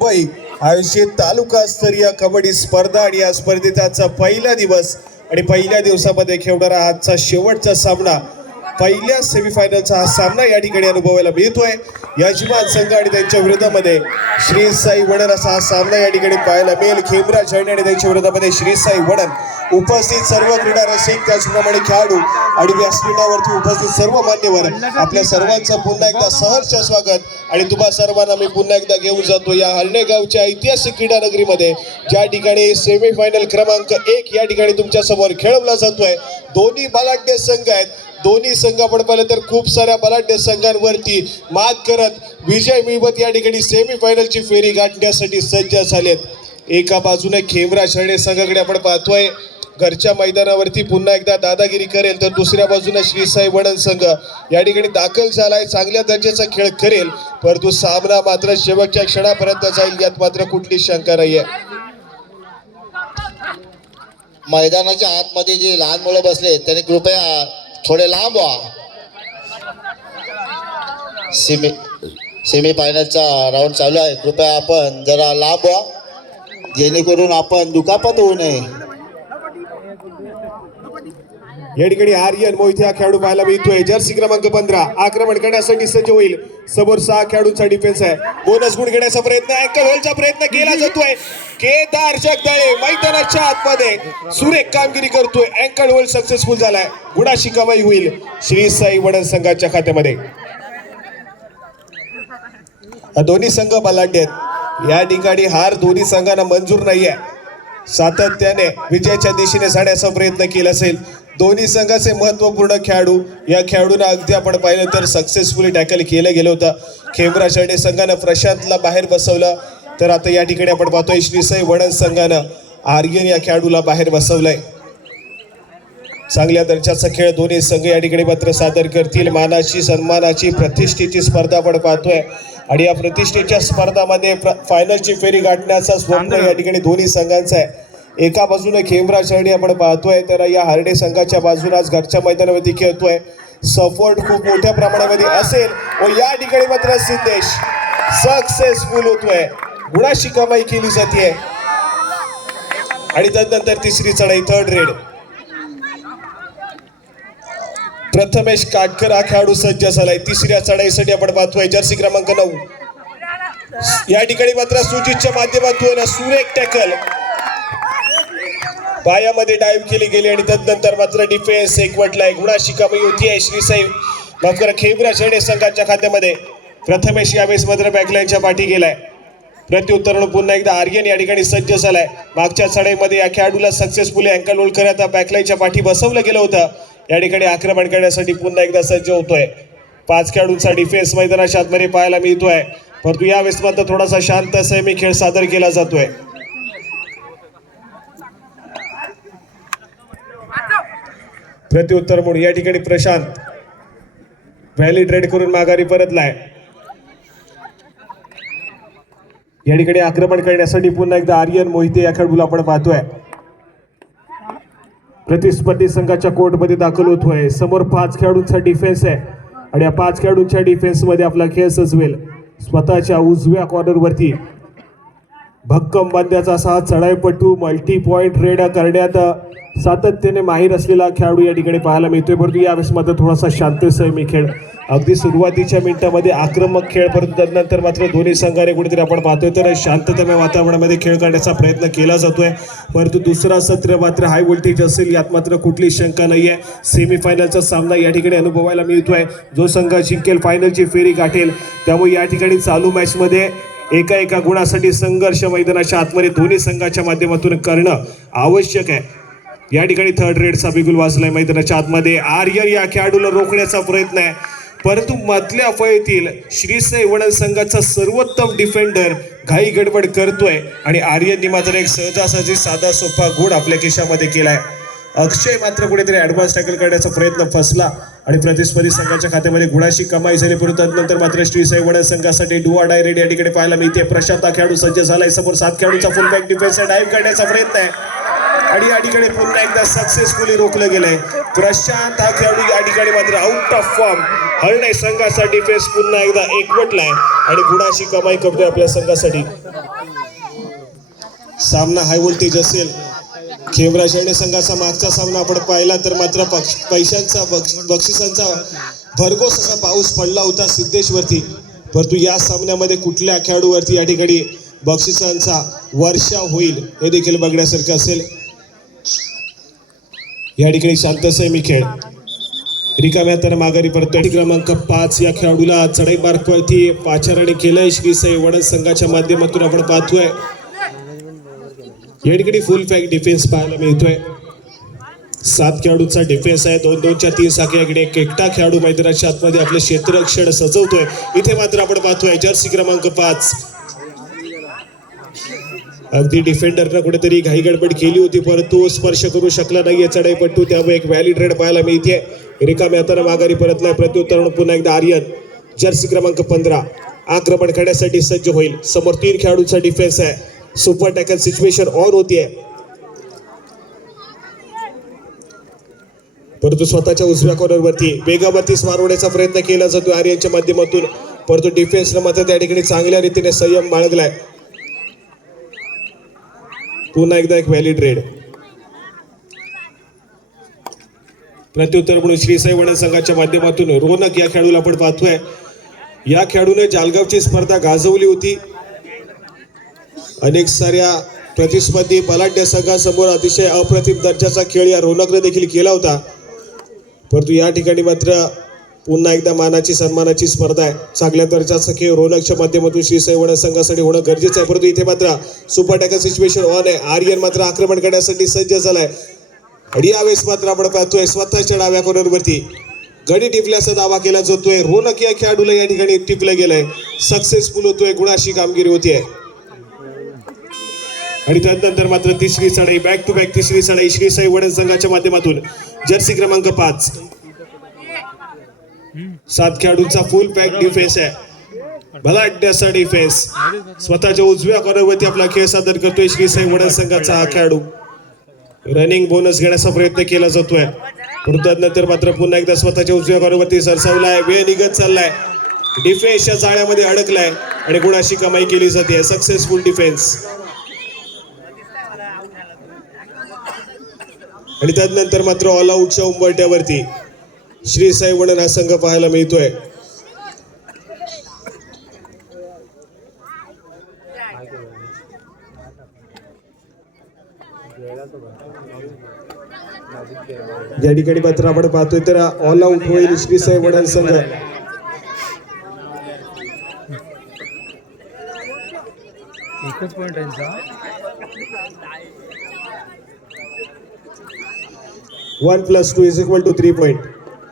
मुंबई आयोजित तालुकास्तरीय कबड्डी स्पर्धा आणि या स्पर्धेचा पहिला दिवस आणि पहिल्या दिवसामध्ये खेळणारा आजचा शेवटचा सामना पहिल्या सेमीफायनलचा हा सामना या ठिकाणी अनुभवायला मिळतोय। यजमान संघ आणि त्यांच्या विरोधामध्ये श्री साई वडन असा हा सामना या ठिकाणी पाहायला मिळेल। खेमरा झेंडे आणि त्यांच्या विरोधामध्ये श्री साई वडन। उपस्थित सर्व क्रीडा रसिक त्याचप्रमाणे खेळाडू आणि व्यासपीठावरती उपस्थित सर्व मान्यवर आपल्या सर्वांचं पुन्हा एकदा सहर्ष स्वागत आणि तुम्हा सर्वांना मी पुन्हा एकदा घेऊन जातो या हरणेगावच्या ऐतिहासिक क्रीडा नगरीमध्ये, ज्या ठिकाणी सेमीफायनल क्रमांक 1 या ठिकाणी तुमच्या समोर खेळवला जातोय। दोन्ही बलाढ्य संघ आहेत। दोन्ही संघ आपण पाहिलं तर खूप साऱ्या बलाढ्य संघांवरती मात करत विजय मिळवत या ठिकाणी सेमीफायनलची फेरी गाठण्यासाठी सज्ज झालेत। एका बाजूने खेमरा झेंडे संघाकडे आपण पाहतोय घरच्या मैदानावरती पुन्हा एकदा दादागिरी करेल, तर दुसऱ्या बाजूने श्री साई वडन संघ या ठिकाणी दाखल झालाय, चांगल्या दर्जाचा खेळ करेल, परंतु सामना मात्र शेवटच्या क्षणापर्यंत जाईल यात मात्र कुठली शंका नाहीये। मैदानाच्या आतमध्ये जे लहान मुलं बसले त्यांनी कृपया थोडे लांब व्हा। सेमी फायनलचा राऊंड चालू आहे, कृपया आपण जरा लांब व्हा जेणेकरून आपण दुखापत होऊ नये। या ठिकाणी आर्यन मोहिते हा खेळाडू पाहायला मिळतोय। जर्सी क्रमांक 15 आक्रमण करण्यासाठी सज्ज होईल। समोर 6 खेळाडूंचा डिफेन्स आहे। बोनस गुण घेण्याचा प्रयत्न, अँकल होलचा प्रयत्न केला जातोय। केदार जगदाळे मैदानाच्या आतमध्ये सुरेख कामगिरी करतोय। अँकल होल सक्सेसफुल झालाय, गुणाची कमाई होईल श्री साई वडन संघाच्या खात्यामध्ये। दोन्ही संघ बलाढ्य आहेत। या ठिकाणी हार दोन्ही संघांना मंजूर नाहीये। सातत्याने विजयाच्या दिशेने जाण्याचा प्रयत्न केला असेल। दोन्ही संघाचे महत्वपूर्ण खेळाडू, या खेळाडूंना अगदी आपण पाहिलं तर सक्सेसफुली टॅकल केलं गेलं होतं। खेमरा झेंडे संघानं प्रशांतला बाहेर बसवलं, तर आता या ठिकाणी आपण पाहतोय श्री साई वडन संघानं आर्यन या खेळाडूला बाहेर बसवलंय। चांगल्या दर्जाचा खेळ दोन्ही संघ या ठिकाणी मात्र सादर करतील। मानाची सन्मानाची प्रतिष्ठेची स्पर्धा आपण पाहतोय आणि या प्रतिष्ठेच्या स्पर्धामध्ये फायनलची फेरी गाठण्याचा स्वप्न या ठिकाणी दोन्ही संघांचं आहे। एका बाजूने खेमरा झेंडे आपण पाहतोय, तर या हरडे संघाच्या बाजूने आज घरच्या मैदानावरती खेळतोय। सपोर्ट खूप मोठ्या प्रमाणामध्ये असेल व या ठिकाणी मात्र सिद्धेश सक्सेसफुल होतोय, गुणाची कमाई केली जाते। आणि त्यानंतर तिसरी चढाई थर्ड रेड। प्रथमेश काटकर हा खेळाडू सज्ज झालाय तिसऱ्या चढाईसाठी आपण पाहतोय। जर्सी क्रमांक 9 या ठिकाणी मात्र सुजितच्या माध्यमातून सुरेख टॅकल, पायामध्ये डाईव्ह केली गेली आणि त्यानंतर मात्र डिफेन्स एकवटलाय, गुणाची कमाई होतीये श्री साई खेमरा झेंडे संघाच्या खात्यामध्ये। प्रथमेश यावेळेस मात्र बॅकलाईनच्या पाठी गेलाय। प्रत्युत्तर म्हणून पुन्हा एकदा आर्यन या ठिकाणी सज्ज झालाय। मागच्या चढाईमध्ये या खेळाडूला सक्सेसफुली अँकल होल्ड करत बॅकलाईनच्या पाठी बसवलं गेलं होतं। या ठिकाणी आक्रमण करण्यासाठी पुन्हा एकदा सज्ज होतोय। 5 खेळाडूंचा डिफेन्स मैदानाच्या आतमध्ये पाहायला मिळतोय, परंतु यावेळेस मात्र थोडासा शांत संयमी खेळ सादर केला जातोय। प्रत्युत्तर म्हणून या ठिकाणी प्रशांत व्हॅलिड रेड करून माघारी परतलाय। या ठिकाणी आक्रमण करण्यासाठी पुन्हा एकदा आर्यन मोहिते या खेळाडूला आपण पाहतोय। प्रतिस्पर्धी संघाच्या कोर्टमध्ये दाखल होतोय। समोर 5 खेळाडूंचा डिफेन्स आहे आणि या 5 खेळाडूंच्या डिफेन्स मध्ये आपला खेळ सजवेल। स्वतःच्या उजव्या कॉर्नरवरती भक्कम बांध्याचा असा चढाईपटू मल्टी पॉइंट रेड करण्यात सातत्याने माहीर असलेला खेळाडू या ठिकाणी पाहायला मिळतोय, परंतु यावेळेस मात्र थोडासा शांत संयमी खेळ। अगदी सुरुवातीच्या मिनिटांमध्ये आक्रमक खेळ, परंतु त्यानंतर मात्र दोन्ही संघाने कुठेतरी आपण पाहतोय तर शांततेमय वातावरणामध्ये खेळ करण्याचा प्रयत्न केला जातोय, परंतु दुसरा सत्र मात्र हाय व्होल्टेज असेल यात मात्र कुठली शंका नाहीये। सेमीफायनलचा सामना या ठिकाणी अनुभवायला मिळतोय। जो संघ जिंकेल फायनलची फेरी गाठेल, त्यामुळे या ठिकाणी चालू मॅचमध्ये एका गुणासाठी संघर्ष मैदानाच्या आतमध्ये दोन्ही संघाच्या माध्यमातून करणं आवश्यक आहे। या ठिकाणी थर्ड रेडचा बिगुल वाजलाय मैदानाच्या आतमध्ये। आर्यन या खेळाडूला रोखण्याचा प्रयत्न आहे, परंतु मधल्या फळीतील श्री साई वडन संघाचा सर्वोत्तम डिफेंडर घाई गडबड करतोय आणि आर्यनने मात्र एक सहजासहजी साधा सोपा गुण आपल्या खिशामध्ये केलाय। अक्षय मात्र कुठेतरी ऍडव्हान्स टॅकल करण्याचा प्रयत्न फसला आणि प्रतिस्पर्धी संघाच्या खात्यामध्ये गुणाची कमाई झाली, परंतु त्यानंतर मात्र श्री साई वडन संघासाठी डुआ डायरेड या ठिकाणी पाहायला मिळते। प्रशांत हा खेळाडू सज्ज झालाय। समोर 7 खेळाडूंचा फुल बॅक डिफेन्स डाईव्ह करण्याचा प्रयत्न आहे आणि या ठिकाणी पुन्हा एकदा सक्सेसफुली रोखलं गेलंय। प्रशांत हा खेळाडू या ठिकाणी मात्र आउट ऑफ फॉर्म। हरणे संघाचा डिफेन्स पुन्हा एकदा एकवटलाय आणि गुणाची कमाई करतोय आपल्या संघासाठी। सामना हाय व्होल्टेज असेल. खेमरा शरणे संघाचा मागचा सामना आपण पाहिला तर मात्र पैशांचा बक्षिसांचा भरघोस असा पाऊस पडला होता सिद्धेश्वरती. परंतु या सामन्यामध्ये कुठल्या खेळाडूवरती या ठिकाणी बक्षिसांचा वर्षाव होईल हे देखील बघण्यासारखं असेल. या ठिकाणी शांतसैमी खेळ रिकाम्या तर माघारी परत क्रमांक 5 या खेळाडूला चढाई मार्गवरती पाचारणी केलंय श्री साई वडद संघाच्या माध्यमातून आपण पाहतोय. या ठिकाणी फुल पॅक डिफेन्स पाहायला मिळतोय. 7 खेळाडूंचा डिफेन्स आहे. 2-2च्या 3 साख्या इकडे एक खेळाडू मैदानाच्या आतमध्ये आपले क्षेत्ररक्षण सजवतोय. इथे मात्र आपण पाहतोय जर्सी क्रमांक 5 अगदी डिफेंडरनं कुठेतरी घाई गडबड केली होती परंतु स्पर्श करू शकला नाहीये चढाईपट्टू. त्यामुळे एक व्हॅलिड रेड पाहायला मिळते. रिकाम्या हाताने माघारी परतलाय प्रत्युत्तर पुन्हा एकदा आर्यन जर्सी क्रमांक 15 आक्रमण करण्यासाठी सज्ज होईल. समोर 3 खेळाडूंचा डिफेन्स आहे. सुपर टॅकल सिच्युएशन ऑन होतीये परंतु स्वतःच्या उजव्या कॉर्नरवरती वेगावरती मारवण्याचा प्रयत्न केला जातो आर्यनच्या माध्यमातून. परंतु डिफेन्सनं मात्र त्या ठिकाणी चांगल्या रीतीने संयम बाळगलाय. पुन्हा एकदा एक व्हॅलिड रेड. प्रत्युत्तर म्हणून श्री साई वडद संघाच्या माध्यमातून रोनक या खेळाडूला आपण पाहतोय. या खेळाडूने जालगावची स्पर्धा गाजवली होती. अनेक साऱ्या प्रतिस्पर्धी बलाढ्य संघासमोर अतिशय अप्रतिम दर्जाचा खेळ या रोनकने देखील केला होता. परंतु या ठिकाणी मात्र पुन्हा एकदा मानाची सन्मानाची स्पर्धा आहे. चांगल्या दर्जाचा खेळ रोनकच्या माध्यमातून श्री साई वडद संघासाठी होणं गरजेचं आहे. परंतु इथे मात्र सुपर टॅकल सिच्युएशन ऑन आहे. आर्यन मात्र आक्रमण करण्यासाठी सज्ज झालाय आणि यावेळेस मात्र आपण पाहतोय स्वतःच्या डाव्या कॉर्नरवरती गडी टिपल्याचा दावा केला जातोय. रोनक या खेळाडूला या ठिकाणी टिपलं गेलंय. सक्सेसफुल होतोय. गुणाशी कामगिरी होतीये आणि त्यानंतर मात्र तिसरी चढाई बॅक टू बॅक तिसरी चढाई श्री साई वडद संघाच्या माध्यमातून जर्सी क्रमांक 5 7 खेळाडूंचा फुल पॅक डिफेन्स आहे. बलाढ्य असा डिफेन्स स्वतःच्या उजव्या कॉर्नरवरती आपला खेळ सादर करतोय श्री साई वडद संघाचा हा खेळाडू. रनिंग बोनस घेण्याचा प्रयत्न केला जातोय परंतु त्यानंतर मात्र पुन्हा एकदा स्वतःच्या उजव्या कॉर्नरवरती सरसावलाय. वेळ निघत चाललाय. डिफेन्सच्या जाळ्यामध्ये अडकलाय आणि गुणाशी कमाई केली जाते. सक्सेसफुल डिफेन्स आणि त्यानंतर मात्र ऑल आउटच्या उंबरट्यावरती श्री साई वडद हा संघ पाहायला मिळतोय. या ठिकाणी मात्र आपण पाहतोय तर ऑल आउट होईल श्री साई वडद संघ. एकच पॉइंट त्यांचा 1+2 = 3 पॉइंट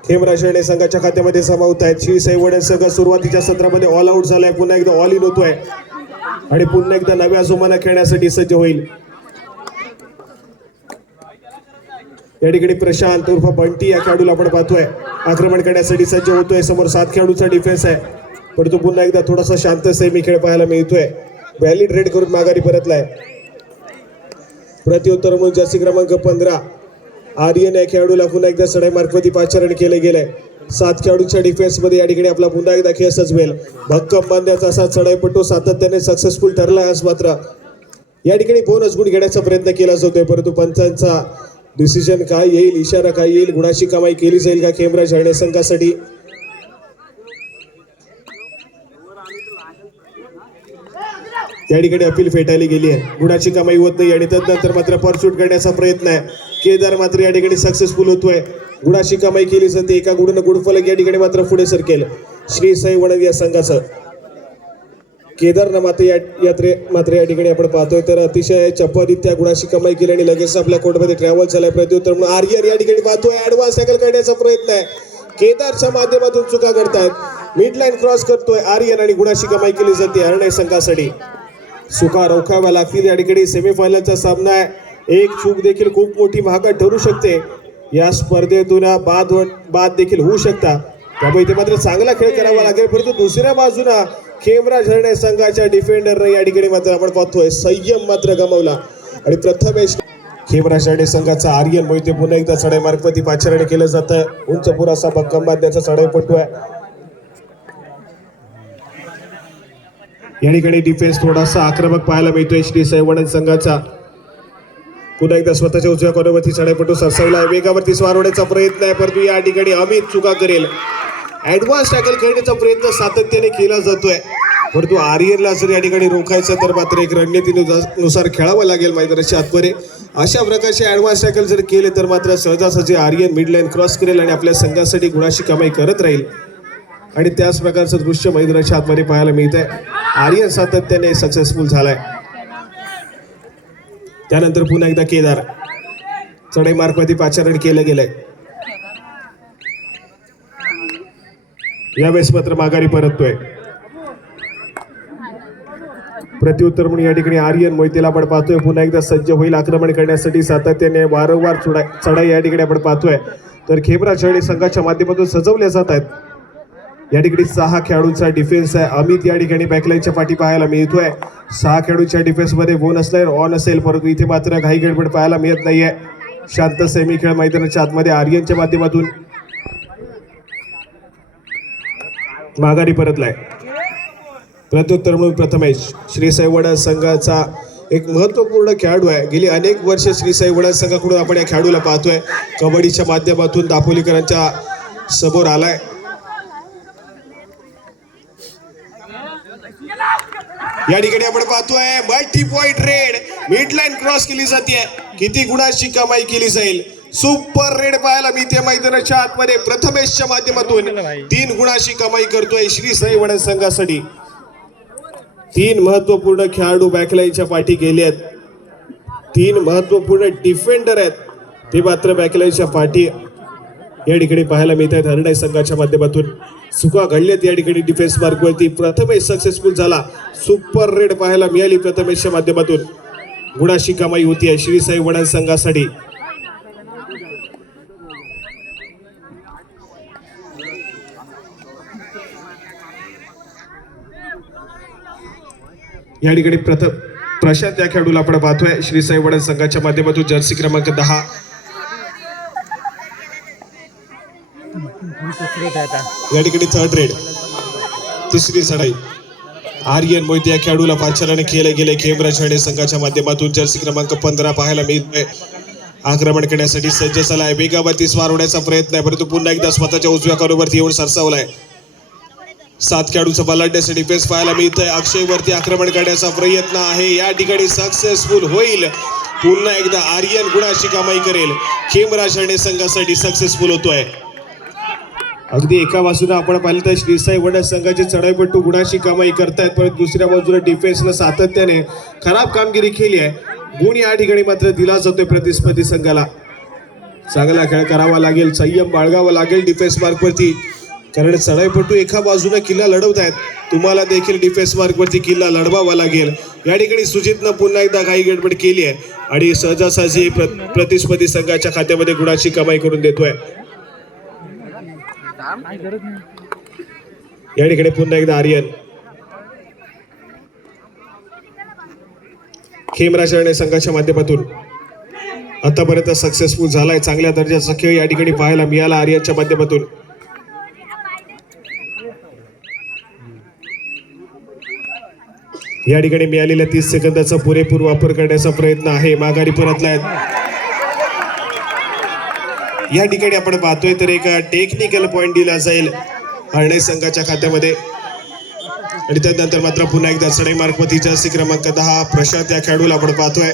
खेमरा शरणे संघाच्या खात्यामध्ये समावत आहेत. श्री साई वडद संघ सुरुवातीच्या सत्रामध्ये ऑल आउट झालाय. पुन्हा एकदा ऑल इन होतोय आणि पुन्हा एकदा नव्या जोमाने खेळण्यासाठी सज्ज होईल. या ठिकाणी प्रशांत उर्फ बंटी या खेळाडूला आपण पाहतोय आक्रमण करण्यासाठी सज्ज होतोय. समोर 7 खेळाडूचा डिफेन्स आहे परंतु पुन्हा एकदा थोडासा शांत सेमी खेळ पाहायला मिळतोय. व्हॅलिड रेड करून माघारी परतलाय. प्रत्युत्तर म्हणून जर्सी क्रमांक 15 आर्यन या खेळाडूला पुन्हा एकदा चढाई मार्गवरती पाचारण केलं गेलंय. 7 खेळाडूंच्या डिफेन्स मध्ये या ठिकाणी आपला पुन्हा एकदा खेळ सजवेल. भक्कम बांधण्याचा असा चढाईपट्टू सातत्याने सक्सेसफुल ठरला आज मात्र या ठिकाणी बोनस गुण घेण्याचा प्रयत्न केला जातोय परंतु पंचांचा डिसिजन काय येईल, इशारा काय येईल, गुणाची कमाई केली जाईल का खेमरा शरणे संघासाठी. या ठिकाणी अपील फेटाळली गेली आहे. गुणाची कमाई होत नाही आणि त्यानंतर मात्र परसूट करण्याचा प्रयत्न आहे. केदार मात्र या ठिकाणी सक्सेसफुल होतोय. गुणाची कमाई केली जाते. एका गुणानं गुणफलक या ठिकाणी मात्र पुढे सरकेल श्री साई वडद या संघाचं. केदारनं मात्र या ठिकाणी आपण पाहतोय तर अतिशय चपळरित्या गुणाची कमाई केली आणि लगेच आपल्या कोर्टमध्ये ट्रॅव्हल झालाय. प्रत्युत्तर म्हणून आर्यन या ठिकाणी पाहतोय ऍडव्हान्स टॅकल करण्याचा प्रयत्न आहे. केदारच्या माध्यमातून चुका करतायत. मिड लाईन क्रॉस करतोय आर्यन आणि गुणाची कमाई केली जाते हरणे संघासाठी. चुका रोखाव्या लागतील. या ठिकाणी सेमीफायनलचा सामना आहे. एक चूक देखील खूप मोठी महागात ठरू शकते. या स्पर्धेतून बाद देखील होऊ शकता. त्यामुळे इथे मात्र चांगला खेळ करावा लागेल. परंतु दुसऱ्या बाजूला खेमरा शरणे संघाच्या डिफेंडरने या ठिकाणी मात्र आपण पाहतोय संयम मात्र गमावला आणि प्रथमेश खेमरा शरणे संघाचा आर्यन मोहिते पुन्हा एकदा चढाई मार्गवरती पाचारण केलं जातं. उंच पुरासा भक्कम बांधण्याचा चढाईपट्टू आहे. या ठिकाणी डिफेन्स थोडासा आक्रमक पाहायला मिळतोय श्री साई वडद संघाचा. पुन्हा एकदा स्वतःच्या उजव्या कॉर्नरवरती चढाईपटू सरसावला आहे. वेगावरती स्वार होण्याचा प्रयत्न आहे, परंतु या ठिकाणी अमित चुका करेल. ऍडव्हान्स टॅकल करण्याचा प्रयत्न सातत्याने केला जातोय, परंतु आर्यनला जर या ठिकाणी रोखायचं तर मात्र एक रणनीतीनुसार खेळावं लागेल मैदानाच्या आतमध्ये. अशा प्रकारचे ऍडव्हान्स टॅकल जर केले तर मात्र सहजासहजी आर्यन मिड लाईन क्रॉस करेल आणि आपल्या संघासाठी गुणाची कमाई करत राहील. आणि त्याच प्रकारचं दृश्य मैदानाच्या आतमध्ये पाहायला मिळत आहे. आर्यन सातत्याने सक्सेसफुल झालाय. त्यानंतर पुन्हा एकदा केदार चढाई मार्गमध्ये पाचारण केलं गेलंय. यावेळेस मात्र माघारी परततोय. प्रत्युत्तर म्हणून या ठिकाणी आर्यन मोहितेला आपण पाहतोय पुन्हा एकदा सज्ज होईल आक्रमण करण्यासाठी. सातत्याने वारंवार चढाई या ठिकाणी आपण पाहतोय. तर खेबरा चढाई संघाच्या माध्यमातून सजवल्या जात आहेत. या ठिकाणी 6 खेळाडूंचा डिफेन्स आहे. अमित या ठिकाणी बॅकलाईनच्या पाठी पाहायला मिळतोय. 6 खेळाडूंच्या डिफेन्समध्ये बोन असणार ऑन असेल, परंतु इथे मात्र घाई गडबड पाहायला मिळत नाहीये. शांत सेमी खेळ मैदानाच्या आतमध्ये आर्यनच्या माध्यमातून माघारी परतलाय. प्रत्युत्तर म्हणून प्रथमेश श्री साई वडद संघाचा एक महत्त्वपूर्ण खेळाडू आहे. गेली अनेक वर्ष श्री साई वडद संघाकडून आपण या खेळाडूला पाहतोय. कबड्डीच्या माध्यमातून दापोलीकरांच्या समोर आलाय. या ठिकाणी आपण पाहतोय multi point red mid line cross केली जाते. किती गुणाची कमाई केली जाईल. सुपर रेड पाहायला मिळते मैदानाच्या आतमध्ये. प्रथमेशच्या माध्यमातून 3 गुणाची कमाई करतोय श्री साई वडद संघासाठी. 3 महत्वपूर्ण खेळाडू बॅकलाईनच्या पाठी गेले आहेत. 3 महत्वपूर्ण डिफेंडर आहेत, ते मात्र बॅकलाईनच्या पाठी या ठिकाणी पाहायला मिळत आहेत. हरणाई संघाच्या माध्यमातून चुका घडल्यात या ठिकाणी डिफेन्स मार्कवरती. प्रथमेश सक्सेसफुल झाला. सुपर रेड पाहायला मिळाली प्रथमेशच्या माध्यमातून. गुणाची कमाई होती आहे श्री साई वडद संघासाठी. या ठिकाणी प्रशांत या खेळाडूला आपण पाहतोय श्री साई वडद संघाच्या माध्यमातून. जर्सी क्रमांक 10. या ठिकाणी 3rd रेड 3री चढाई. आर्यन मोहिते या खेळाडूला पाचारण केले गेले खेबरा चढाई संघाच्या माध्यमातून. जर्सी क्रमांक 15 पाहायला मिळतोय. आक्रमण करण्यासाठी सज्ज झालाय. वेगावरती स्वार होण्याचा प्रयत्न आहे, परंतु पुन्हा एकदा स्वतःच्या उजव्या कॉर्नरवरती येऊन सरसावलाय. 7 खेळाडूचा बलाढ्य डिफेन्स पाहायला मिळतोय. अक्षय वरती आक्रमण करण्याचा प्रयत्न आहे, या ठिकाणी सक्सेसफुल होईल. पुन्हा एकदा आर्यन गुणाची कमाई करेल. खेबरा चढाई संघासाठी सक्सेसफुल होतोय. अगदी एका बाजूला आपण पाहिलं तर श्री साई वडद संघाचे चढाईपटू गुणाची कमाई करतायत, पण दुसऱ्या बाजूला डिफेन्सला सातत्याने खराब कामगिरी केली आहे. गुण या ठिकाणी मात्र दिला जातोय प्रतिस्पर्धी संघाला. चांगला खेळ करावा लागेल, संयम बाळगावा लागेल डिफेन्स मार्कवरती, कारण चढाईपटू एका बाजूने किल्ला लढवत आहेत. तुम्हाला देखील डिफेन्स मार्कवरती किल्ला लढवावा लागेल. या ठिकाणी सुजितनं पुन्हा एकदा घाई गडबड केली आहे आणि सहजासहजी प्रतिस्पर्धी संघाच्या खात्यामध्ये गुणाची कमाई करून देतोय. या ठिकाणी पुन्हा एकदा आर्यन खेबरा चढाई संघाच्या माध्यमातून आतापर्यंत सक्सेसफुल झालाय. चांगल्या दर्जाचा खेळ या ठिकाणी पाहायला मिळाला आर्यनच्या माध्यमातून. या ठिकाणी मिळालेल्या 30 सेकंदाचा पुरेपूर वापर करण्याचा प्रयत्न आहे. माघारी परतलाय. या ठिकाणी आपण पाहतोय तर एक टेक्निकल पॉइंट दिला जाईल हरणाई संघाच्या खात्यामध्ये. आणि त्यानंतर मात्र पुन्हा एकदा चढाई मार्गवरती जर्सी क्रमांक 10 प्रशांत या खेळाडूला आपण पाहतोय.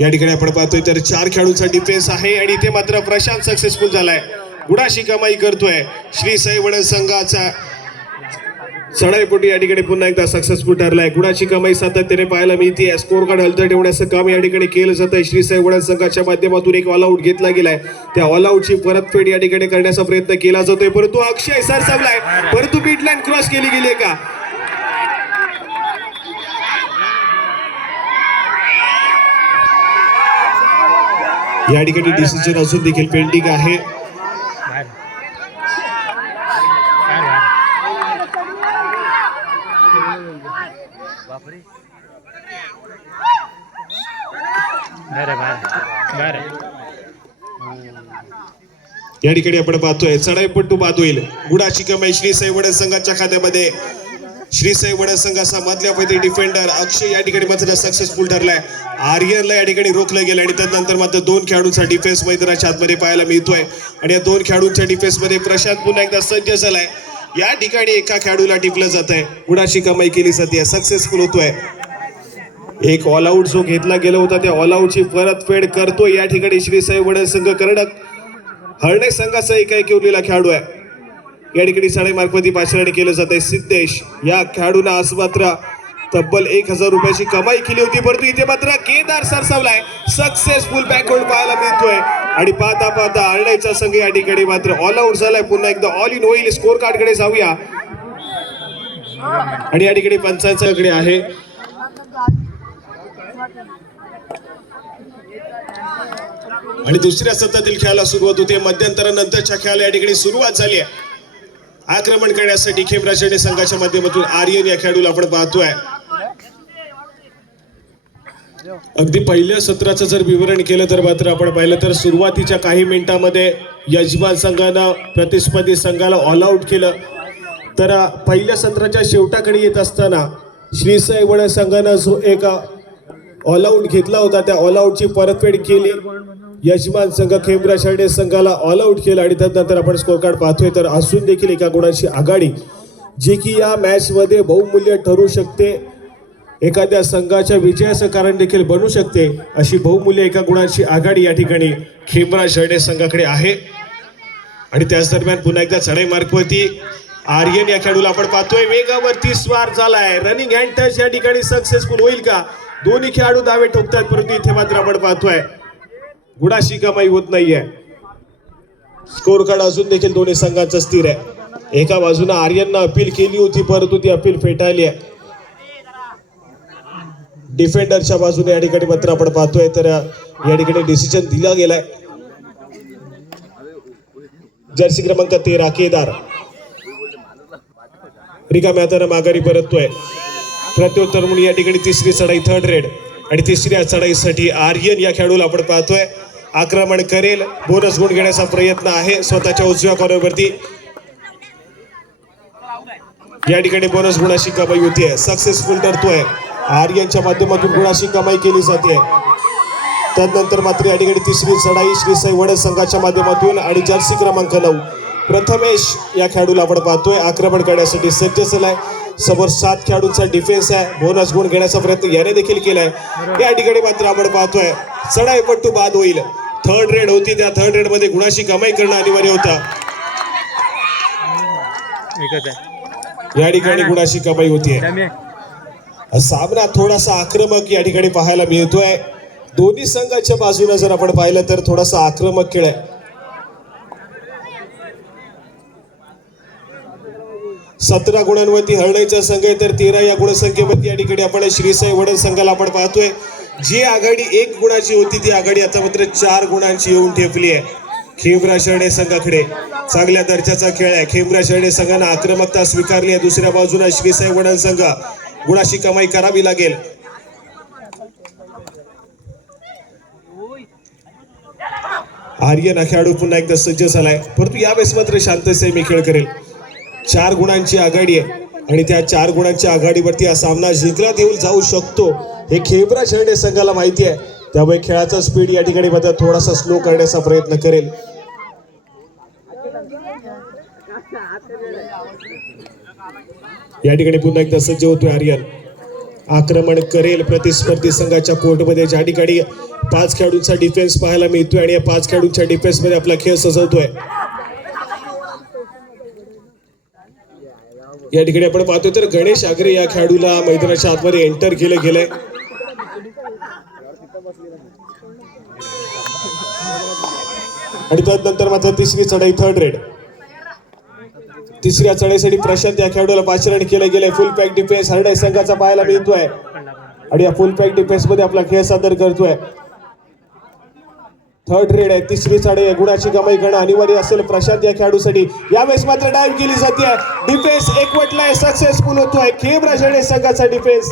या ठिकाणी आपण पाहतोय तर 4 खेळाडूंचा डिफेन्स आहे आणि इथे मात्र प्रशांत सक्सेसफुल झालाय. गुणाची कमाई करतोय श्री साई वडद संघाचा चढाईपटू या ठिकाणी पुन्हा एकदा सक्सेसफुल ठरलाय. गुणाची कमाई सातत्याने पाहायला मिळते. स्कोर कार्ड हलत ठेवण्याचं काम या ठिकाणी केलं जात आहे. श्री साई वडद संघाच्या माध्यमातून एक ऑल आउट घेतला गेलाय. त्या ऑल आउटची परतफेड या ठिकाणी करण्याचा प्रयत्न केला जातोय, परंतु अक्षय सरसावलाय. परंतु मिड लाईन क्रॉस केली गेली का? या ठिकाणी डिसिजन अजून देखील पेंडिंग आहे. या ठिकाणी आपण पाहतोय चढाईपट्टू बाद होईल. गुणाची कमाई श्री साई वडद संघाच्या खात्यामध्ये. श्री साई वडद संघाचा मधल्या फैती डिफेंडर अक्षय या ठिकाणी मात्र सक्सेसफुल ठरलाय. आर्यनला या ठिकाणी रोखलं गेलं आणि त्यानंतर मात्र 2 खेळाडूंचा डिफेन्स मैदानाच्या आतमध्ये पाहायला मिळतोय आणि या 2 खेळाडूंच्या डिफेन्स मध्ये प्रशांत पुन्हा एकदा सज्ज झालाय. या ठिकाणी एका खेळाडूला टिपलं जात आहे. गुणाची कमाई केली जाते, सक्सेसफुल होतोय. एक ऑल आउट जो घेतला गेला होता त्या ऑल आउटची परतफेड करतोय या ठिकाणी श्री साई वडद संघ. कर्णक हरणे संघाचा एक उरलेला खेळाडू आहे. या ठिकाणी साडे मार्कवरती पाचारणी केलं जात आहे. सिद्धेश या खेळाडूंना आज मात्र तब्बल 1000 रुपयाची कमाई केली होती, परंतु इथे मात्र केदार सरसावलाय. सक्सेसफुल बॅकवर्ड पाहायला मिळतोय आणि पाहता पाहता हरण्याचा संघ या ठिकाणी मात्र ऑल आउट झालाय. पुन्हा एकदा ऑल इन होईल. स्कोर कार्ड कडे जाऊया आणि या ठिकाणी पंचांच्याकडे आहे. आणि दुसऱ्या सत्रातील खेळाला सुरुवात होते. मध्यंतरानंतरच्या खेळाला या ठिकाणी सुरुवात झाली आहे. आक्रमण करण्यासाठी खेमराज संघाच्या माध्यमातून आर्यन या खेळाडूला आपण पाहतोय. अगदी पहिल्या सत्राचं जर विवरण केलं तर मात्र आपण पाहिलं तर सुरुवातीच्या काही मिनिटांमध्ये यजमान संघानं प्रतिस्पर्धी संघाला ऑल आउट केलं. तर पहिल्या सत्राच्या शेवटाकडे येत असताना श्री साई वडद संघानं जो एक ऑल आउट घेतला होता त्या ऑल आउटची परतफेड केली. यजमान संघ खेमराज संघाला ऑल आउट केला आणि त्यानंतर आपण स्कोर कार्ड पाहतोय तर असून देखील एका गुणाची आघाडी जी की या मॅच मध्ये बहुमूल्य ठरू शकते, एखाद्या संघाच्या विजयाचं कारण देखील बनू शकते, अशी बहुमूल्य एका गुणाची आघाडी या ठिकाणी खेमराज संघाकडे आहे. आणि त्याच दरम्यान पुन्हा एकदा चढाई मार्कवरती आर्यन या खेळाडूला आपण पाहतोय. वेगावरती स्वार झालाय. रनिंग हँड टच या ठिकाणी सक्सेसफुल होईल का? दोन्ही खेळाडू दावे ठोकतात, परंतु इथे मात्र आपण पाहतोय गुणाची कमाई होत नाहीये. स्कोर कार्ड अजून देखील दोन्ही संघांचा स्थिर आहे. एका बाजूने आर्यननं अपील केली होती, परंतु ती अपील फेटाळली आहे. डिफेंडरच्या बाजूने या ठिकाणी मात्र आपण पाहतोय तर या ठिकाणी डिसिजन दिला गेलाय. जर्सी क्रमांक 13 केदार रिकाम्या हातानं माघारी परततोय. प्रत्युत्तर म्हणून या ठिकाणी तिसरी चढाई थर्ड रेड आणि तिसऱ्या चढाईसाठी आर्यन या खेळाडूला आपण पाहतोय. आक्रमण करेल, बोनस गुण घेण्याचा प्रयत्न आहे स्वतःच्या उजव्या कॉर्नरवरती. या ठिकाणी बोनस गुणाची कमाई होतीये, सक्सेसफुल ठरतोय. आर्यनच्या माध्यमातून गुणाची कमाई केली जाते. त्यानंतर मात्र या ठिकाणी तिसरी चढाई श्री साई वडद संघाच्या माध्यमातून आणि जर्सी क्रमांक 9 प्रथमेश या खेळाडूला आपण पाहतोय. आक्रमण करण्यासाठी सज्ज झालाय. समोर 7 खेळाडूंचा डिफेन्स आहे. बोनस गुण घेण्याचा प्रयत्न याने देखील केलाय. या ठिकाणी मात्र आपण पाहतोय चढाईपट्टू बाद होईल. थर्ड रेड होती, त्या थर्ड रेड मध्ये गुणाची कमाई करणं अनिवार्य होतं. या ठिकाणी गुणाची कमाई होतीये. सामना थोडासा आक्रमक या ठिकाणी पाहायला मिळतोय. दोन्ही संघाच्या बाजूने जर आपण पाहिलं तर थोडासा आक्रमक खेळ आहे. 17 गुणांवरती हरण्याचा संघ आहे तर 13 या गुणसंख्येवरती या ठिकाणी आपण श्री साई वडद संघाला आपण पाहतोय. जी आघाडी 1 गुणाची होती ती आघाडी आता मात्र 4 गुणांची येऊन ठेपली आहे खेमराज संघाकडे. चांगल्या दर्जाचा खेळ आहे. खेमराज संघानं आक्रमकता स्वीकारली आहे. दुसऱ्या बाजूला श्री साई वडद संघ गुणाची कमाई करावी लागेल. आर्यन हा खेळाडू पुन्हा एकदा सज्ज झालाय, परंतु यावेळेस मात्र शांततेने खेळ करेल. 4 गुणांची आघाडी आहे आणि त्या 4 गुणांच्या आघाडीवरती हा सामना जिंकला देऊ जाऊ शकतो हे खेमराज संघाला माहिती आहे. त्यामुळे खेळाचा स्पीड या ठिकाणी मात्र थोडासा स्लो करण्याचा प्रयत्न करेल. या ठिकाणी पुन्हा एकदा सज्ज होतोय आर्यन. आक्रमण करेल प्रतिस्पर्धी संघाच्या कोर्टमध्ये, ज्या ठिकाणी 5 खेळाडूंचा डिफेन्स पाहायला मिळतोय आणि या 5 खेळाडूंच्या डिफेन्स मध्ये आपला खेळ सजवतोय. या ठिकाणी आपण पाहतोय तर गणेश आगरे या खेळाडूला मैदानाच्या आतमध्ये एंटर केलं गेलंय. आणि त्यानंतर मात्र तिसरी चढाई थर्ड रेड. तिसऱ्या चढाईसाठी प्रशांत या खेळाडूला पाचारण केलं गेलंय. फुल पॅक डिफेन्स हरणाई संघाचा पाहायला मिळतोय आणि या फुल पॅक डिफेन्स मध्ये आपला खेळ सादर करतोय. थर्ड रेड आहे. तिसरी चढाई गुणाची कमाई करणं अनिवार्य असेल प्रशांत या खेळाडूसाठी. यावेळेस मात्र डायव्ह केली जाते. डिफेन्स एकवटलाय, सक्सेसफुल होतोय खेमराज संघाचा डिफेन्स.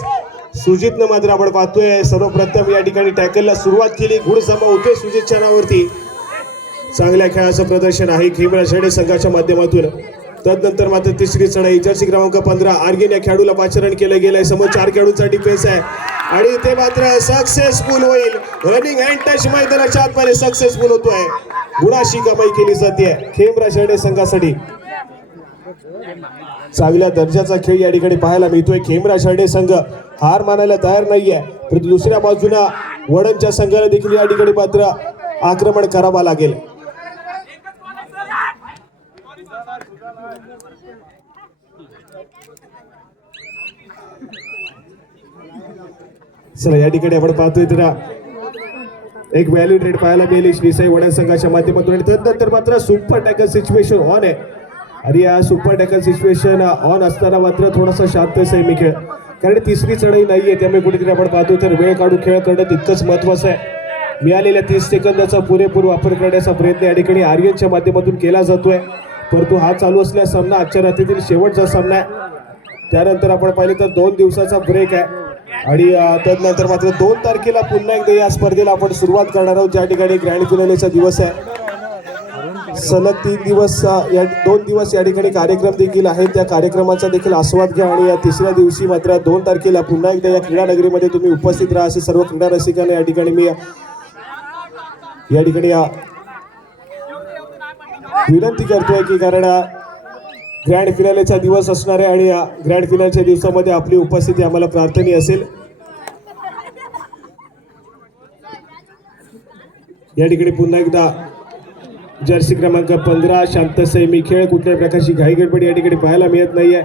सुजितनं मात्र आपण पाहतोय सर्वप्रथम या ठिकाणी टॅकलला सुरुवात केली. गुण जमा होतोय सुजितच्या नावावरती. चांगल्या खेळाचं प्रदर्शन आहे खेमराज हेडे संघाच्या माध्यमातून. तदनंतर मात्र तिसरी चढाई जर्सी क्रमांक 15 आर्यन या खेळाडूला पाचारण केलं गेलंय. समोर 4 खेळाडूंचा डिफेन्स आहे आणि ते मात्र सक्सेसफुल होईल. रनिंग हँड टच मैदानाच्या आतमध्ये सक्सेसफुल होतोय. गुणाशी कमाई केली जाते खेमराज हेडे संघासाठी. चांगल्या दर्जाचा खेळ या ठिकाणी पाहायला मिळतोय. खेमराज हेडे संघ हार मानायला तयार नाहीये, परंतु दुसऱ्या बाजूला वडणच्या संघाला देखील या ठिकाणी मात्र आक्रमण करावं लागेल. चला या ठिकाणी आपण पाहतोय तर एक व्हॅल्यू रेड पाहायला मिळेल श्रीसाई वडा संघाच्या माध्यमातून. आणि त्यानंतर मात्र सुपर टॅकल सिच्युएशन ऑन आहे आणि या सुपर टॅकल सिच्युएशन ऑन असताना मात्र थोडासा शांत संयमी खेळ, कारण तिसरी चढाई नाहीये, त्यामुळे कुठेतरी आपण पाहतो तर वेळ काढून खेळ करणं तितकंच महत्वाचं आहे. मिळालेल्या 30 सेकंदाचा पुरेपूर वापर करण्याचा प्रयत्न या ठिकाणी आर्यनच्या माध्यमातून केला जातोय, परंतु हा चालू असलेला सामना आजच्या रात्रीतील शेवटचा सामना आहे. त्यानंतर आपण पाहिले तर 2 दिवसाचा ब्रेक आहे आणि त्यानंतर मात्र 2 तारखेला पुन्हा एकदा या स्पर्धेला आपण सुरुवात करणार आहोत, ज्या ठिकाणी ग्रँड फिनालेचा दिवस आहे. सलग 3 दिवस 2 दिवस या ठिकाणी कार्यक्रम देखील आहेत, त्या कार्यक्रमाचा देखील आस्वाद घ्या आणि या तिसऱ्या दिवशी मात्र 2 तारखेला पुन्हा एकदा या क्रीडा नगरीमध्ये तुम्ही उपस्थित राहा असे सर्व क्रीडा रसिकांना या ठिकाणी मी विनंती करतोय की कारण ग्रँड फिनालेचा दिवस असणार आहे आणि ग्रँड फिनालेच्या दिवसामध्ये आपली उपस्थिती आम्हाला प्रार्थनीय असेल. या ठिकाणी पुन्हा एकदा जर्सी क्रमांक 15 शांत संयमी खेळ, कुठल्याही प्रकारची घाई गडबड या ठिकाणी पाहायला मिळत नाहीये.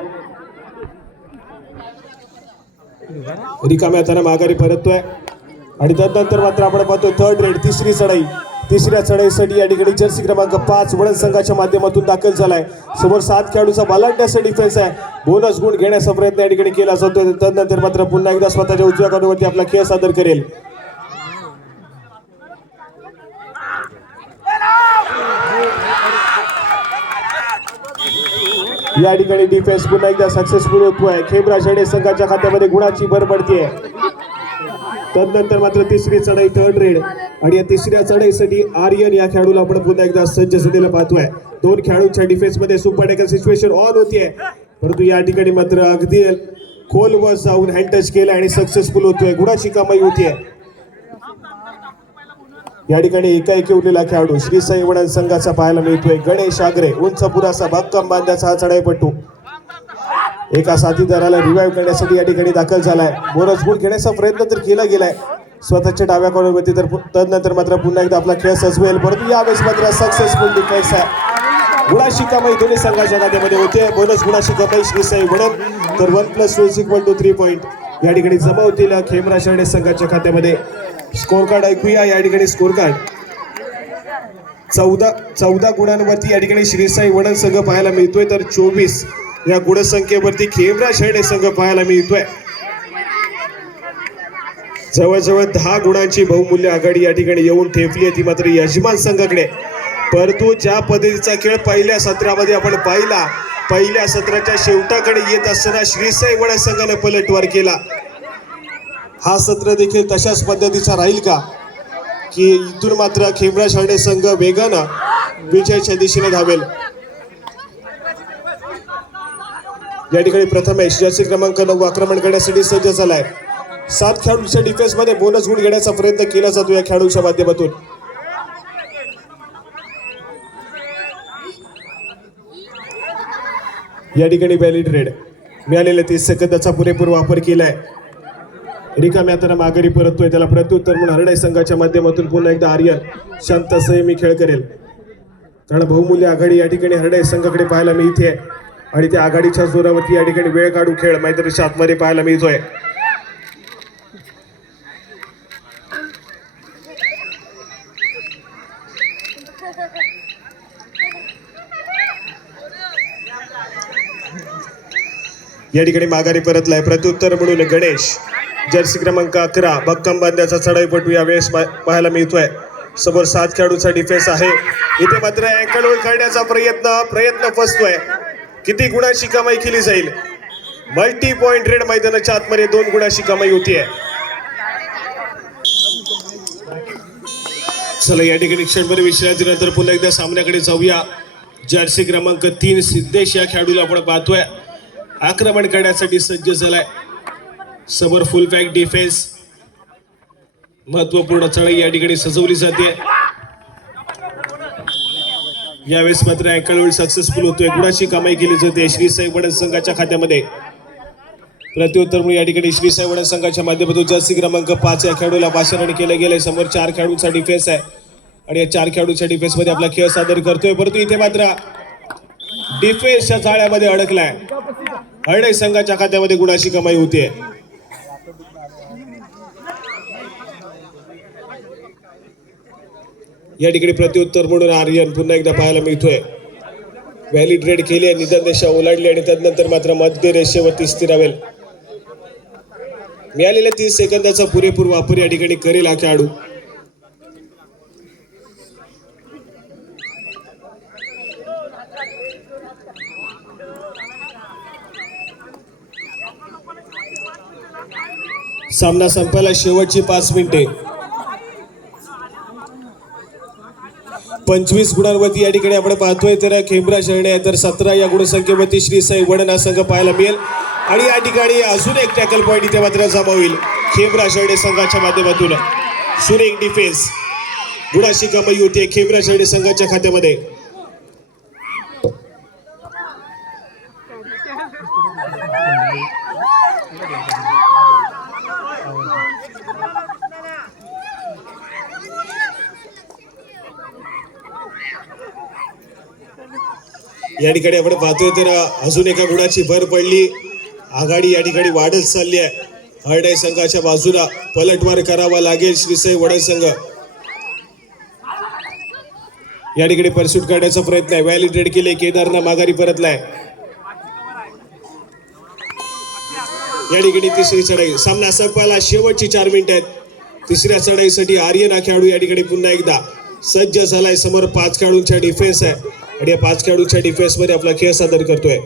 रिकाम्या हाताने माघारी परततोय आणि त्यानंतर मात्र आपण पाहतो थर्ड रेड तिसरी चढाई. तिसऱ्या चढाईसाठी या ठिकाणी जर्सी क्रमांक 5 वडण संघाच्या माध्यमातून दाखल झालाय. समोर 7 खेळाडूचा बलाढ्याचा डिफेन्स आहे, बोनस गुण घेण्याचा प्रयत्न या ठिकाणी केला जातोय. त्यानंतर मात्र पुन्हा एकदा स्वतःच्या उजव्या कॉर्नरवरती आपला खेळ सादर करेल. या ठिकाणी डिफेन्स पुन्हा एकदा सक्सेसफुल होतोय. खेमराज हेडे संघाच्या खात्यामध्ये गुणाची भर पडतीये. त्यानंतर मात्र तिसरी चढाई थर्ड रेड आणि या तिसऱ्या चढाईसाठी आर्यन या खेळाडूला आपण पुन्हा एकदा सज्ज सध्याला पाहतोय. 2 खेळाडूंच्या डिफेन्स मध्ये सुपर टॅकल सिच्युएशन ऑन होतीये, परंतु या ठिकाणी मात्र अगदी खोलवर जाऊन हँड टच केला आणि सक्सेसफुल होतोय. गुणाची कमाई होतीये. या ठिकाणी एकाएकी उरलेला खेळाडू श्रीसाई वडण संघाचा पाहायला मिळतोय गणेश आगरे. उंच पुरासा भक्कम बांध्याचा हा चढाईपटू एका साथीदाराला रिवाइव्ह करण्यासाठी या ठिकाणी दाखल झालाय. बोनस गुण घेण्याचा प्रयत्न तर केला गेलाय स्वतःच्या डाव्या कॉर्नरवरती, तर तदनंतर मात्र पुन्हा एकदा आपला खेळ सजवेल, परंतु यावेळेस मात्र सक्सेसफुल डिफेन्स आहे. गुणाशी कमाई दोन्ही संघाच्या खात्यामध्ये होते. बोनस गुणाशी कमाई श्रीसाई वडण, तर 1+2 = 3 पॉईंट या ठिकाणी जमा होतील खेमराज हेडे संघाच्या खात्यामध्ये. स्कोर कार्ड ऐकूया. या ठिकाणी स्कोर कार्ड 14 गुणांवरती या ठिकाणी श्रीसाई वडण संघ पाहायला मिळतोय, तर 24 या गुणसंख्येवरती खेमराज हेडे संघ पाहायला मिळतोय. जवळजवळ 10 गुणांची बहुमूल्य आघाडी या ठिकाणी येऊन ठेपली आहे, ती मात्र यजमान संघाकडे. परंतु ज्या पद्धतीचा खेळ पहिल्या सत्रामध्ये आपण पाहिला, पहिल्या सत्राच्या शेवटाकडे येत असताना श्रीसाई वडण संघाने पलटवार केला. हा सत्र देखील तशाच पद्धतीचा राहील का, की इथून मात्र खेमराज हेडे संघ वेगानं विजयाच्या दिशेने धावेल. या ठिकाणी प्रथमेश जर्सी क्रमांक 9 आक्रमण करण्यासाठी सज्ज झालाय. 7 खेळाडूंच्या डिफेन्स मध्ये बोनस गुण घेण्याचा प्रयत्न केला जातो या खेळाडूच्या माध्यमातून. या ठिकाणी व्हॅलिड रेड मिळालेल्या 30 सेकंदाचा पुरेपूर वापर केलाय. रिकाम्या हाताने माघारी परततोय, त्याला प्रत्युत्तर म्हणून हरणाई संघाच्या माध्यमातून पुन्हा एकदा आर्यन शांत संयमी खेळ करेल, कारण बहुमूल्य आघाडी या ठिकाणी हरणाई संघाकडे पाहायला मिळते आणि त्या आघाडीच्या जोरावरती या ठिकाणी वेळ काढू खेळ मैदानाच्या आतमध्ये पाहायला मिळतोय. या ठिकाणी माघारी परतलाय प्रत्युत्तर म्हणून गणेश जर्सी क्रमांक 11 भक्कम बांध्याचा चढाईपटू यावेळेस पाहायला मिळतोय. समोर 7 खेळाडूचा डिफेन्स आहे. इथे मात्र अँकल होल्ड करण्याचा प्रयत्न फसतोय. किती गुणाची कमाई केली जाईल? मल्टी पॉइंट रेड मैदानाच्या आतमध्ये 2 गुणाची कमाई होतीये. चला या ठिकाणी क्षणभर विश्रांतीनंतर पुन्हा एकदा सामन्याकडे जाऊया. जर्सी क्रमांक 3 सिद्धेश या खेळाडूला आपण पाहतोय आक्रमण करण्यासाठी सज्ज झालाय. समोर फुल बॅक डिफेन्स, महत्वपूर्ण चढाई या ठिकाणी सजवली जाते. यावेळेस मात्र अँकल सक्सेसफुल होतोय. गुणाची कमाई केली जाते श्री साई वडद संघाच्या खात्यामध्ये. प्रत्युत्तर म्हणून या ठिकाणी श्री साई वडद संघाच्या माध्यमातून जर्सी क्रमांक 5 या खेळाडूला पाचारण केलं गेलंय. समोर 4 खेळाडूंचा डिफेन्स आहे आणि या 4 खेळाडूंच्या डिफेन्स मध्ये आपला खेळ सादर करतोय. परंतु इथे मात्र डिफेन्सच्या जाळ्यामध्ये अडकलाय. हरडे संघाच्या खात्यामध्ये गुणाची कमाई होतीये. या ठिकाणी प्रत्युत्तर म्हणून आर्यन पुन्हा एकदा पाहायला मिळतोय. व्हॅलिड रेड केली आहे, निदान रेषा ओलांडली आणि त्यानंतर मात्र मध्य रेषेवरती स्थिरावेल. मिळालेल्या 30 सेकंदाचा पुरेपूर वापर या ठिकाणी करेल हा खेळाडू. सामना संपायला शेवटची 5 मिनिटे. 25 गुणांवरती या ठिकाणी आपण पाहतोय तर खेमरा शरणे, तर 17 या गुणसंख्येवरती श्री साई वडद हा संघ पाहायला मिळेल. आणि या ठिकाणी अजून एक टॅकल पॉईंट इथे मात्र जमा होईल खेमरा शरणे संघाच्या माध्यमातून. सुरेख डिफेन्स, गुणाची कमाई होते खेमरा शरणे संघाच्या खात्यामध्ये. या ठिकाणी आपण पाहतोय तर अजून एका गुणाची भर पडली. आघाडी या ठिकाणी वाढत चालली आहे. हरडे संघाच्या बाजूला पलटवार करावा लागेल श्री साई वडद संघ. या ठिकाणी परसूट करण्याचा प्रयत्न आहे. व्हॅलिड रेड केले, केदारना माघारी परतलाय. या ठिकाणी तिसरी चढाई. सामना संपायला शेवटची 4 मिनिटं आहेत. तिसऱ्या चढाईसाठी आर्यन हा खेळाडू या ठिकाणी पुन्हा एकदा सज्ज झालाय. समोर 5 खेळाडूंचा डिफेन्स आहे आणि या 5 खेळाडूंच्या डिफेन्स मध्ये आपला खेळ सादर करतोय.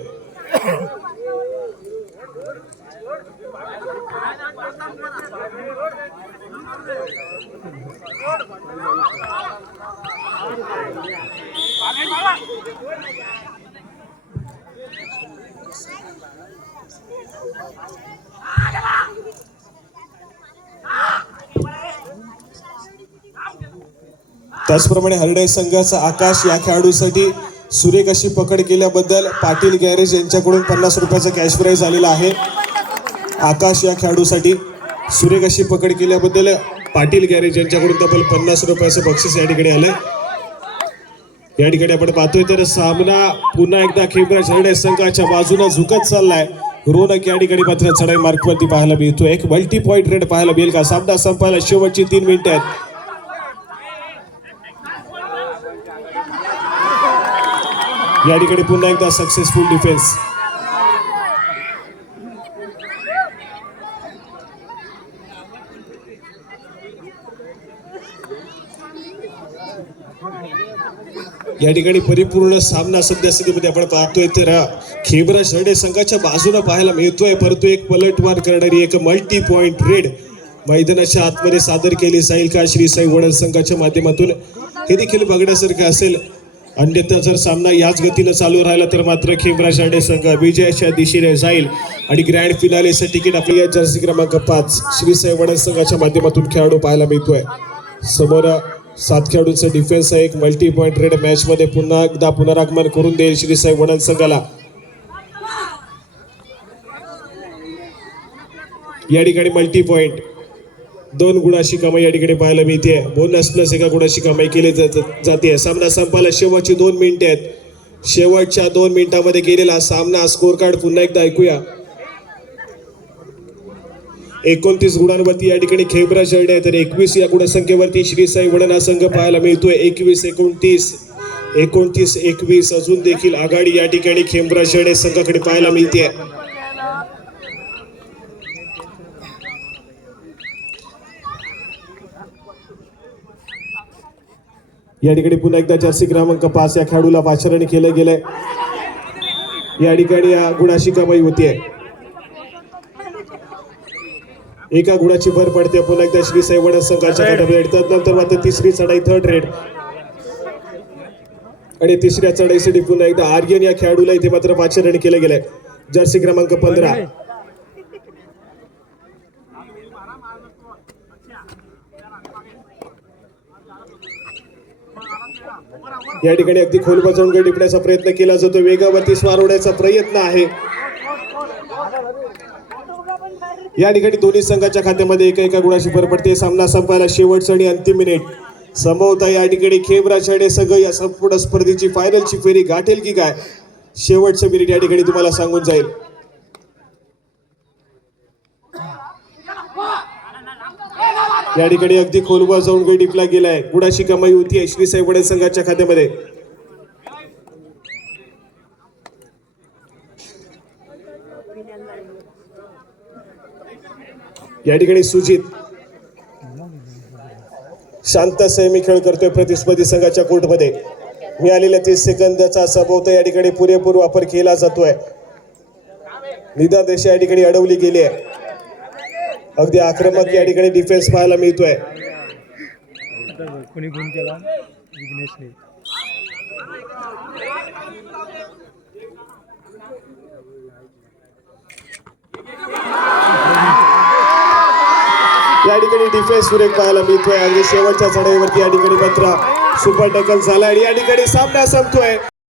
त्याचप्रमाणे हरडे संघाचा आकाश या खेळाडूसाठी सुरेख अशी पकड केल्याबद्दल पाटील गॅरेज यांच्याकडून 50 रुपयाचा कॅश प्राइज आलेला आहे. आकाश या खेळाडूसाठी सुरेख अशी पकड केल्याबद्दल पाटील गॅरेज यांच्याकडून तब्बल 50 रुपयाचं बक्षीस या ठिकाणी आलंय. या ठिकाणी आपण पाहतोय तर सामना पुन्हा एकदा खेमरा हरडे संघाच्या बाजूने झुकत चाललाय. रोनक या ठिकाणी मात्र चढाई मार्कवरती पाहायला मिळतो. एक मल्टी पॉईंट रेड पाहायला मिळेल का? सामना संपायला शेवटची 3 मिनिटं आहेत. या ठिकाणी पुन्हा एकदा सक्सेसफुल डिफेन्स. या ठिकाणी परिपूर्ण सामना सद्यस्थितीमध्ये आपण पाहतोय तर खेमरा हरडे संघाच्या बाजूने पाहायला मिळतोय. परंतु एक पलटवार करणारी एक मल्टी पॉइंट रेड मैदानाच्या आतमध्ये सादर केली जाईल का श्री साई वडद संघाच्या माध्यमातून, हे देखील बघण्यासारखं असेल. अन्यथा जर सामना याच गतीनं चालू राहिला तर मात्र खेमरा हरडे संघ विजयाच्या दिशेने जाईल आणि ग्रँड फिनालेचं तिकीट आपल्या या जर्सी क्रमांक 5 श्री साई वडद संघाच्या माध्यमातून खेळाडू पाहायला मिळतोय. समोर 7 खेळाडूंचा डिफेन्स आहे. एक मल्टी पॉइंट रेड मॅच मध्ये पुन्हा एकदा पुनरागमन करून देईल श्री साई वडद संघाला. या ठिकाणी मल्टी पॉइंट 2 गुणाची कमाई या ठिकाणी पाहायला मिळते. बोनस प्लस 1 गुणाची कमाई केली जाते. सामना संपायला शेवटची 2 मिनिटे आहेत. शेवटच्या 2 मिनिटांमध्ये गेलेला सामना स्कोर कार्ड पुन्हा एकदा ऐकूया. 29 गुणांवरती या ठिकाणी खेमरा हरडे आहे, तर 21 या गुणसंख्येवरती श्री साई वडद हा संघ पाहायला मिळतोय. 21-29 अजून देखील आघाडी या ठिकाणी खेमरा हरडे संघाकडे पाहायला मिळते. या ठिकाणी पुन्हा एकदा जर्सी क्रमांक 5 या खेळाडूला पाचारण केलं गेलंय. या ठिकाणी गुणाची कमाई होतीये. एका गुणाची भर पडते पुन्हा एकदा श्री साई वडद संघाच्या खात्यामध्ये. त्यानंतर मात्र तिसरी चढाई थर्ड रेड आणि तिसऱ्या चढाईसाठी पुन्हा एकदा आर्यन या खेळाडूला इथे मात्र पाचारण केलं गेलंय. जर्सी क्रमांक 15. या ठिकाणी अगदी खोल बजावून गडी टिपण्याचा प्रयत्न केला जातो. वेगावरती स्वार होण्याचा प्रयत्न आहे. या ठिकाणी दोन्ही संघाच्या खात्यामध्ये एका गुणाची भर पडते. सामना संपायला शेवटचं आणि अंतिम मिनिट संभवता या ठिकाणी खेमराज सगळं या संपूर्ण स्पर्धेची फायनलची फेरी गाठेल की काय, शेवटचं मिनिट या ठिकाणी तुम्हाला सांगून जाईल. या ठिकाणी अगदी खोलवर जाऊन गडी टिपला गेलाय. गुणाची कमाई होती श्री साई वडद संघाच्या खात्यामध्ये. या ठिकाणी सुजित शांत संयमी खेळ करतोय प्रतिस्पर्धी संघाच्या कोर्टमध्ये. मिळालेल्या 30 सेकंदाचा संभवता या ठिकाणी पुरेपूर वापर केला जातोय. निदान रेषा या ठिकाणी अडवली गेली आहे. अगदी आक्रमक या ठिकाणी डिफेन्स पाहायला मिळतोय. कोणी गुण केला विघ्नेशने. या ठिकाणी डिफेन्स सुरेख पाहायला मिळतोय. अगदी शेवटच्या चढाईवरती या ठिकाणी मात्र सुपर टॅकल झाला आणि या ठिकाणी सामना संपतोय.